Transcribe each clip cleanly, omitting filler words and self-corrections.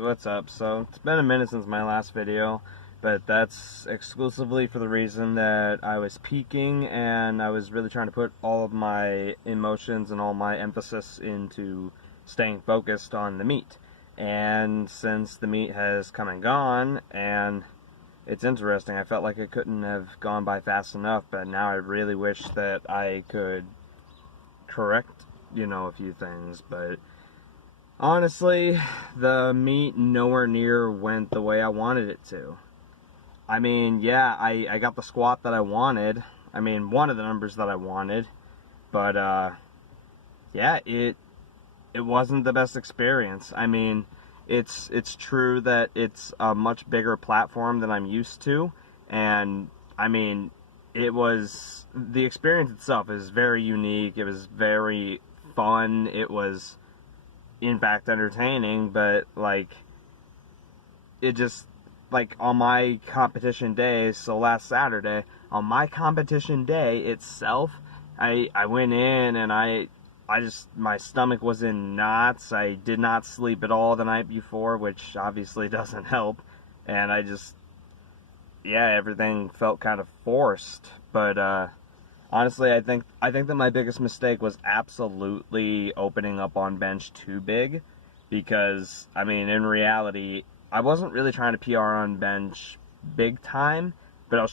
guys, what's up? So it's been a minute since my last video, but that's exclusively for the reason that I was peaking and I was really trying to put all of my emotions and all my emphasis into staying focused on the meet. And since the meet has come and gone, and it's interesting, I felt like it couldn't have gone by fast enough, but now I really wish that I could correct, a few things, but honestly, the meet nowhere near went the way I wanted it to. I mean, yeah, I got the squat that I wanted. I mean, one of the numbers that I wanted. But, yeah, it wasn't the best experience. I mean, it's true that it's a much bigger platform than I'm used to. And, I mean, the experience itself is very unique. It was very fun. It was, in fact, entertaining, but on my competition day, so last Saturday, on my competition day itself, I went in and my stomach was in knots. I did not sleep at all the night before, which obviously doesn't help, and everything felt kind of forced, but honestly, I think that my biggest mistake was absolutely opening up on bench too big, because, I mean, in reality, I wasn't really trying to PR on bench big time, but I was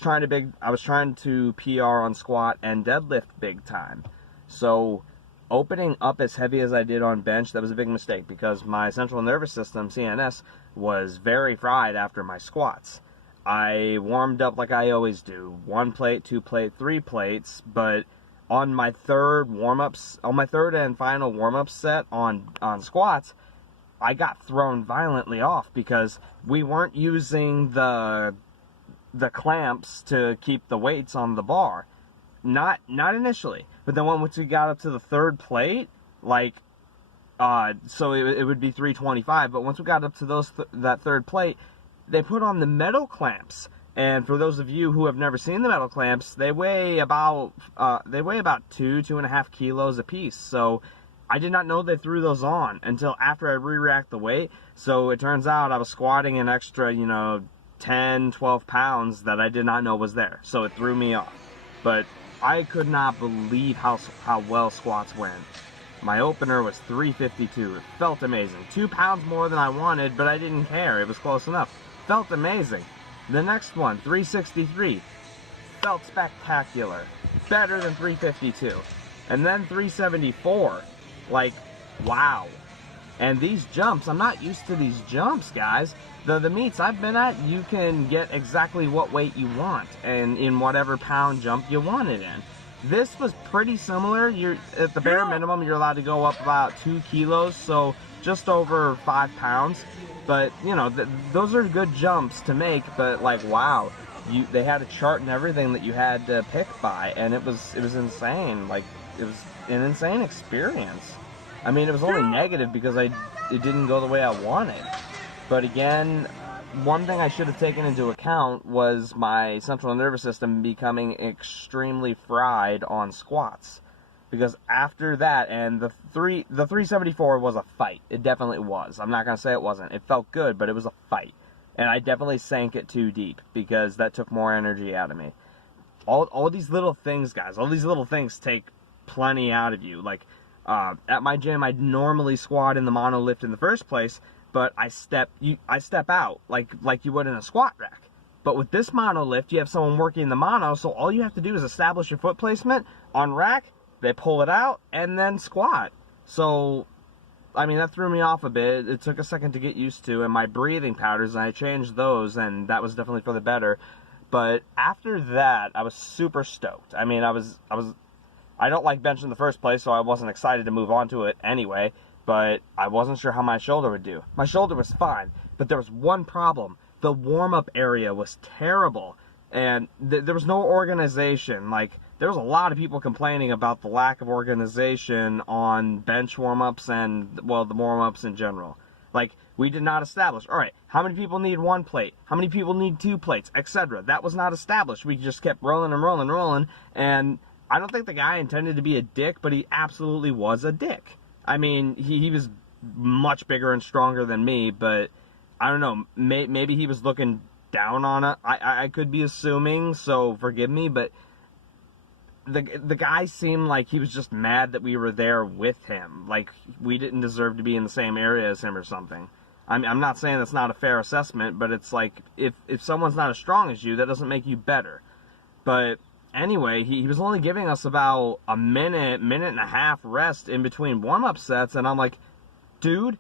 trying to PR on squat and deadlift big time. So opening up as heavy as I did on bench, that was a big mistake, because my central nervous system, CNS, was very fried after my squats. I warmed up like I always do, 1 plate, 2 plate, 3 plates, but on my third and final warm-up set on squats, I got thrown violently off because we weren't using the clamps to keep the weights on the bar. Not initially, but then once we got up to the third plate, so it would be 325, but once we got up to that third plate, they put on the metal clamps, and for those of you who have never seen the metal clamps, they weigh about 2.5 kilos a piece. So I did not know they threw those on until after I re-racked the weight. So it turns out I was squatting an extra 10, 12 pounds that I did not know was there. So it threw me off. But I could not believe how well squats went. My opener was 352. It felt amazing. 2 pounds more than I wanted, but I didn't care. It was close enough. Felt amazing. The next one, 363. Felt spectacular. Better than 352. And then 374. Wow. And these jumps, I'm not used to these jumps, guys. The meets I've been at, you can get exactly what weight you want, and in whatever pound jump you want it in. This was pretty similar. At the bare minimum, you're allowed to go up about 2 kilos, so just over 5 pounds. But, those are good jumps to make, but, wow, they had a chart and everything that you had to pick by, and it was insane. It was an insane experience. I mean, it was only negative because it didn't go the way I wanted. But again, one thing I should have taken into account was my central nervous system becoming extremely fried on squats. Because after that, and the 374 was a fight. It definitely was. I'm not going to say it wasn't. It felt good, but it was a fight. And I definitely sank it too deep, because that took more energy out of me. All these little things, guys, all these little things take plenty out of you. At my gym, I'd normally squat in the mono lift in the first place, but I step out like you would in a squat rack. But with this mono lift, you have someone working the mono, so all you have to do is establish your foot placement on rack. They pull it out and then squat. So, I mean, that threw me off a bit. It took a second to get used to, and my breathing patterns, I changed those, and that was definitely for the better. But after that, I was super stoked. I mean, I don't like bench in the first place, so I wasn't excited to move on to it anyway, but I wasn't sure how my shoulder would do. My shoulder was fine, but there was one problem. The warm-up area was terrible, and there was no organization. There was a lot of people complaining about the lack of organization on bench warm-ups and, the warm-ups in general. We did not establish, all right, how many people need 1 plate? How many people need 2 plates? Etc. That was not established. We just kept rolling and rolling and rolling, and I don't think the guy intended to be a dick, but he absolutely was a dick. I mean, he was much bigger and stronger than me, but I don't know, maybe he was looking down on it. I could be assuming, so forgive me, but the guy seemed like he was just mad that we were there with him. Like, we didn't deserve to be in the same area as him or something. I'm not saying that's not a fair assessment, but it's like, if someone's not as strong as you, that doesn't make you better. But anyway, he was only giving us about a minute and a half rest in between warm-up sets, and I'm like, dude,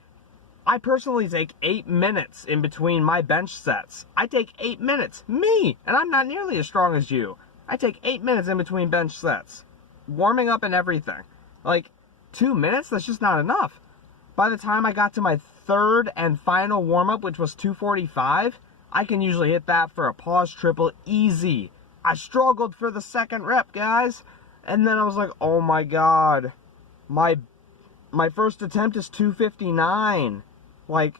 I personally take 8 minutes in between my bench sets. I take 8 minutes. Me! And I'm not nearly as strong as you. I take 8 minutes in between bench sets. Warming up and everything. Like, 2 minutes? That's just not enough. By the time I got to my third and final warm-up, which was 245, I can usually hit that for a pause triple easy. I struggled for the second rep, guys. And then I was like, oh my god. My first attempt is 259. Like,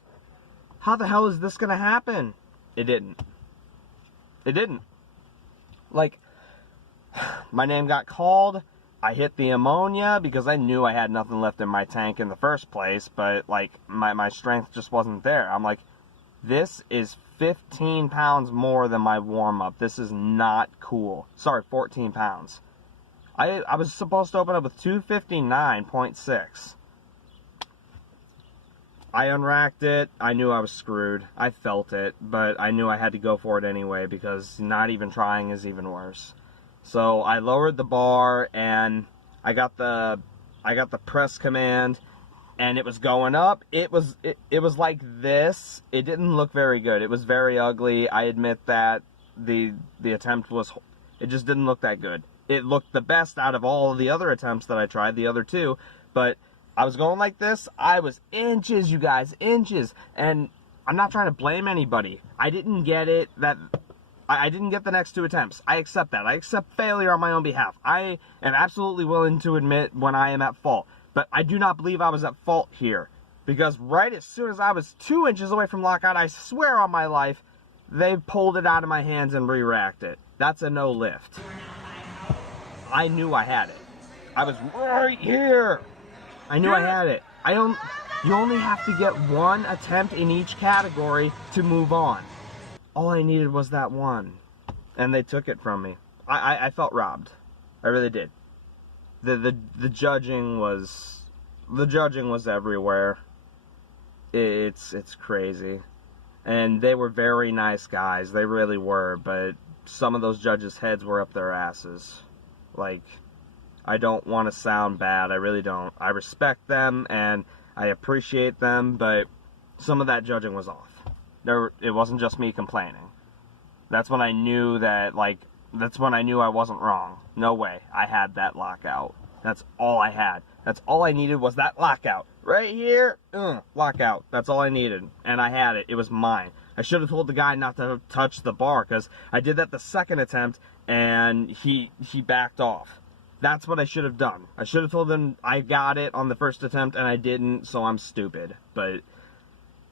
how the hell is this gonna happen? It didn't. It didn't. Like, my name got called. I hit the ammonia because I knew I had nothing left in my tank in the first place, but like my strength just wasn't there. I'm like, this is 15 pounds more than my warm-up. This is not cool. Sorry, 14 pounds. I was supposed to open up with 259.6. I unracked it. I knew I was screwed. I felt it, but I knew I had to go for it anyway because not even trying is even worse. So I lowered the bar and I got the press command and it was going up. It was like this. It didn't look very good. It was very ugly. I admit that the attempt was, it just didn't look that good. It looked the best out of all of the other attempts that I tried, the other two, but I was going like this. I was inches, you guys, inches. And I'm not trying to blame anybody. I didn't get it. I didn't get the next two attempts. I accept that. I accept failure on my own behalf. I am absolutely willing to admit when I am at fault. But I do not believe I was at fault here. Because right as soon as I was 2 inches away from lockout, I swear on my life, they pulled it out of my hands and re-racked it. That's a no lift. I knew I had it. I was right here. I knew I had it. You only have to get one attempt in each category to move on. All I needed was that one. And they took it from me. I felt robbed. I really did. The judging was everywhere. It's crazy. And they were very nice guys. They really were, but some of those judges' heads were up their asses. Like, I don't want to sound bad. I really don't. I respect them and I appreciate them, but some of that judging was off. It wasn't just me complaining. That's when I knew that, like, that's when I knew I wasn't wrong. No way. I had that lockout. That's all I had. That's all I needed was that lockout. Right here, lockout. That's all I needed. And I had it. It was mine. I should have told the guy not to touch the bar, because I did that the second attempt, and he backed off. That's what I should have done. I should have told him I got it on the first attempt, and I didn't, so I'm stupid. But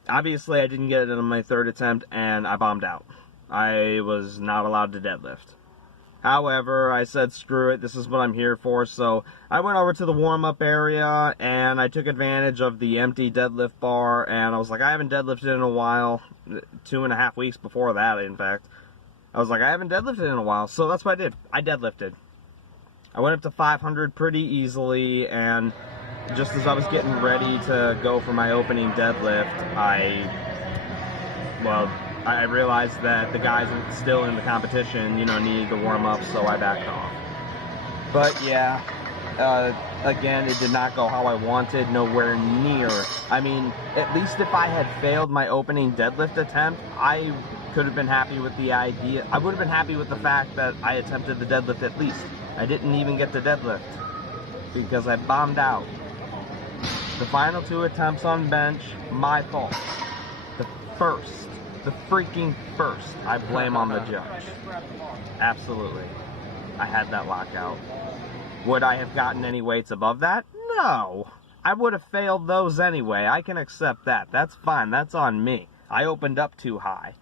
obviously, I didn't get it on my third attempt, and I bombed out. I was not allowed to deadlift. However, I said, screw it, this is what I'm here for, so I went over to the warm-up area, and I took advantage of the empty deadlift bar, and I was like, I haven't deadlifted in a while, 2.5 weeks before that, in fact. I was like, I haven't deadlifted in a while, so that's what I did. I deadlifted. I went up to 500 pretty easily, and just as I was getting ready to go for my opening deadlift, I realized that the guys still in the competition, needed to warm up, so I backed off. But yeah, again, it did not go how I wanted, nowhere near. I mean, at least if I had failed my opening deadlift attempt, I could have been happy with the idea. I would have been happy with the fact that I attempted the deadlift at least. I didn't even get to deadlift because I bombed out. The final two attempts on bench, my fault. The freaking first, I blame on the judge. Absolutely. I had that lockout. Would I have gotten any weights above that? No. I would have failed those anyway. I can accept that. That's fine. That's on me. I opened up too high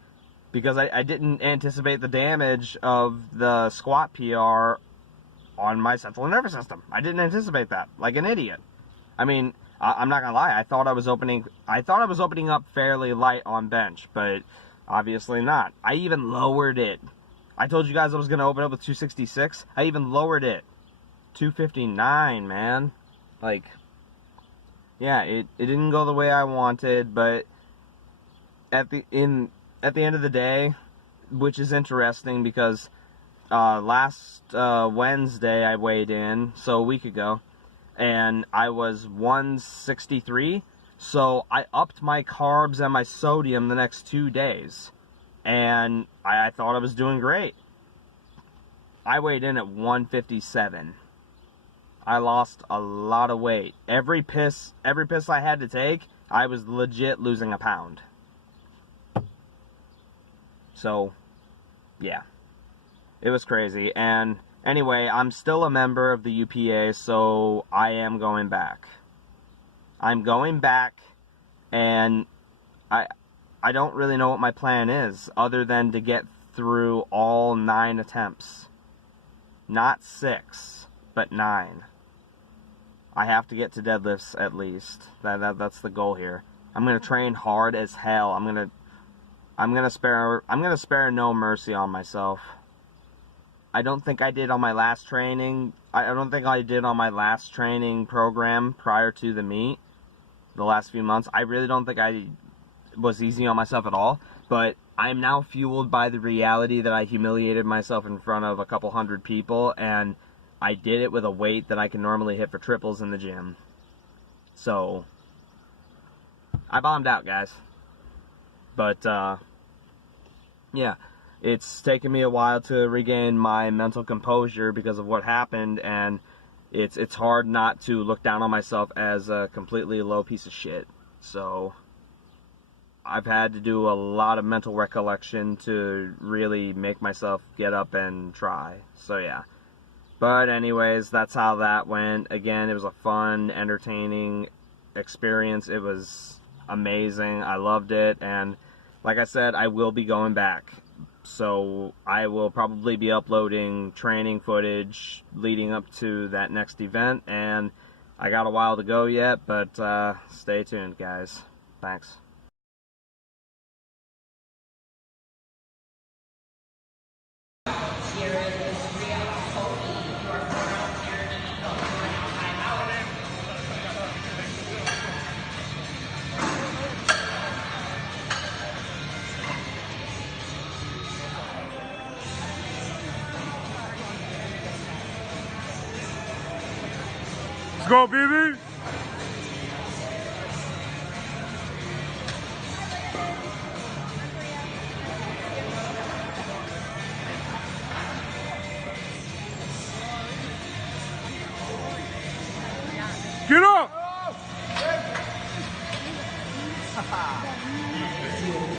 because I didn't anticipate the damage of the squat PR on my central nervous system. I didn't anticipate that, like an idiot. I mean, I'm not gonna lie. I thought I was opening up fairly light on bench, but obviously not. I even lowered it. I told you guys I was gonna open up with 266. I even lowered it, 259, man. Like, yeah, it didn't go the way I wanted, but at the end of the day, which is interesting because last Wednesday I weighed in, so a week ago, and I was 163, so I upped my carbs and my sodium the next 2 days, and I thought I was doing great. I weighed in at 157. I lost a lot of weight. Every piss I had to take, I was legit losing a pound. So, yeah. It was crazy. And anyway, I'm still a member of the UPA, so I am going back. I'm going back, and I don't really know what my plan is, other than to get through all 9 attempts. Not 6, but 9. I have to get to deadlifts at least. That's the goal here. I'm gonna train hard as hell. I'm gonna spare no mercy on myself. I don't think I did on my last training. I don't think I did on my last training program prior to the meet. The last few months, I really don't think I was easy on myself at all. But I am now fueled by the reality that I humiliated myself in front of a couple hundred people, and I did it with a weight that I can normally hit for triples in the gym. So I bombed out, guys. But yeah, it's taken me a while to regain my mental composure because of what happened, and it's hard not to look down on myself as a completely low piece of shit. So I've had to do a lot of mental recollection to really make myself get up and try. So yeah. But anyways, that's how that went. Again, it was a fun, entertaining experience. It was amazing. I loved it, and like I said, I will be going back. So I will probably be uploading training footage leading up to that next event, and I got a while to go yet, but stay tuned, guys. Thanks. Let's go, baby! Get up!